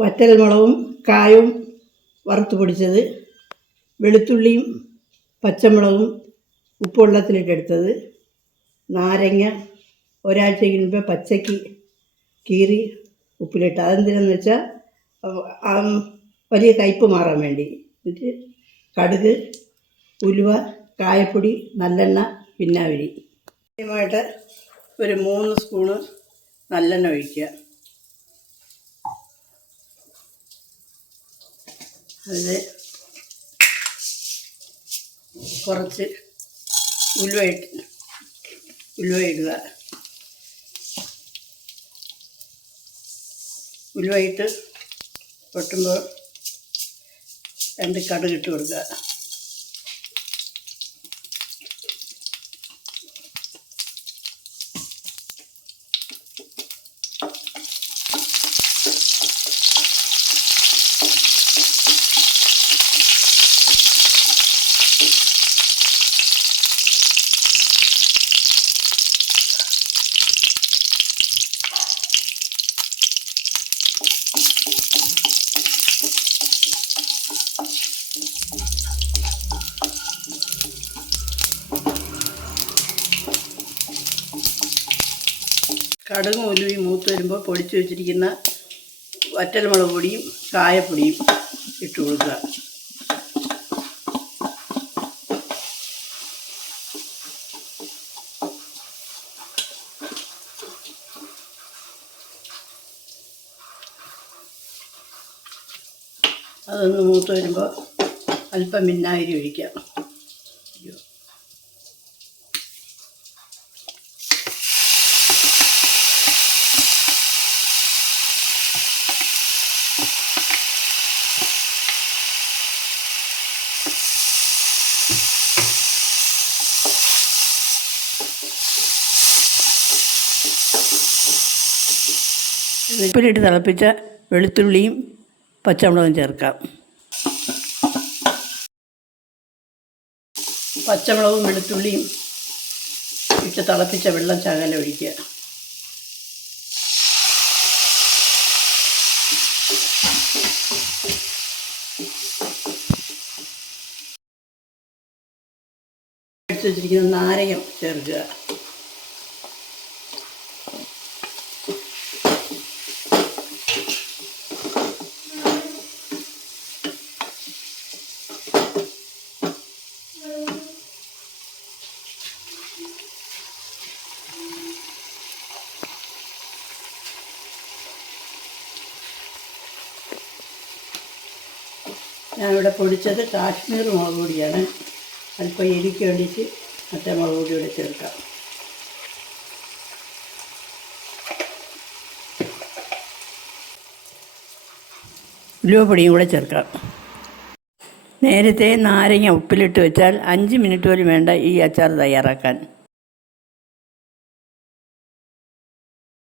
വറ്റൽമുളകും കായവും വറുത്ത് പൊടിച്ചത്, വെളുത്തുള്ളിയും പച്ചമുളകും ഉപ്പുവെള്ളത്തിലിട്ടെടുത്തത്, നാരങ്ങ ഒരാഴ്ചയ്ക്ക് മുമ്പ് പച്ചയ്ക്ക് കീറി ഉപ്പിലിട്ട്. അതെന്തിനെന്ന് വെച്ചാൽ വലിയ കയ്പ്പ് മാറാൻ വേണ്ടി. എന്നിട്ട് കടുക്, ഉലുവ, കായപ്പൊടി, നല്ലെണ്ണ, വിനാഗിരി. ആദ്യമായിട്ട് ഒരു 3 സ്പൂണ് നല്ലെണ്ണ ഒഴിക്കുക. അതിൽ കുറച്ച് ഉലുവ ഇടുക. ഉലുവയിട്ട് പൊട്ടുമ്പോൾ 2 കടുക് ഇട്ട് കൊടുക്കുക. കടുകും ഉലുവയും മൂത്ത് വരുമ്പോൾ പൊടിച്ച് വെച്ചിരിക്കുന്ന വറ്റൽമുളക് പൊടിയും കായപ്പൊടിയും ഇട്ട് കൊടുക്കുക. അതൊന്ന് മൂത്ത് വരുമ്പോൾ അല്പം വിനാഗിരി ഒഴിക്കാം. ഉപ്പിലിട്ട് തിളപ്പിച്ച വെളുത്തുള്ളിയും പച്ചമുളകും ചേർക്കാം. പച്ചമുളകും വെളുത്തുള്ളിയും ഇട്ട് തിളപ്പിച്ച വെള്ളം ശകലം ഒഴിക്കുക. എടുത്ത് വെച്ചിരിക്കുന്ന നാരങ്ങ ചേർക്കുക. ഞാനിവിടെ പൊടിച്ചത് കാശ്മീർ മുളക് പൊടിയാണ്. അല്പം എരിക്ക് വേണ്ടിയിട്ട് മറ്റേ മുളക് പൊടി കൂടെ ചേർക്കാം. ഉലുവപ്പൊടിയും കൂടെ ചേർക്കാം. നേരത്തെ നാരങ്ങ ഉപ്പിലിട്ട് വെച്ചാൽ 5 മിനിറ്റ് പോലും വേണ്ട ഈ അച്ചാർ തയ്യാറാക്കാൻ.